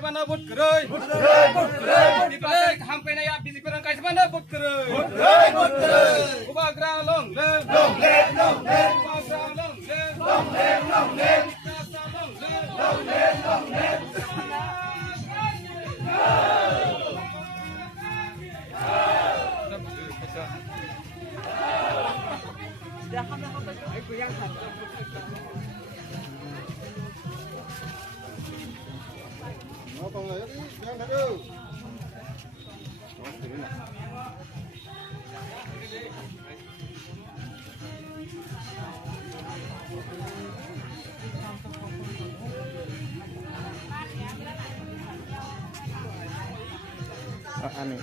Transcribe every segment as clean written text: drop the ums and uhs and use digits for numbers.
mana but kerai. Di pasar hampai na ya bisi perang kai mana but kerai. Ubah gerang long le. Ubah gerang long le. Còn lại đang thấy đâu? Aneh.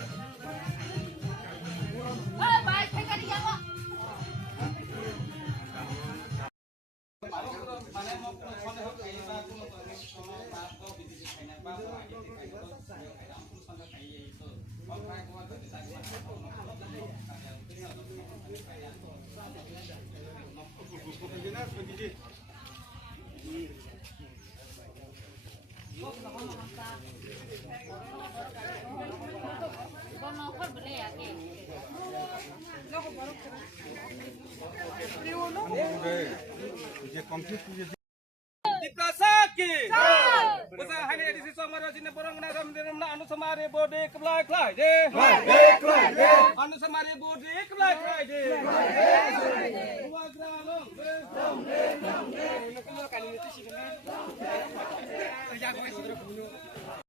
Diplasaki. Besar hari edisi somara sini borong na samdiram na anu samare bode keblai klai de. Anu samare bode keblai klai de. Dua gralong. Long. Kali itu sih kan. Ya kau itu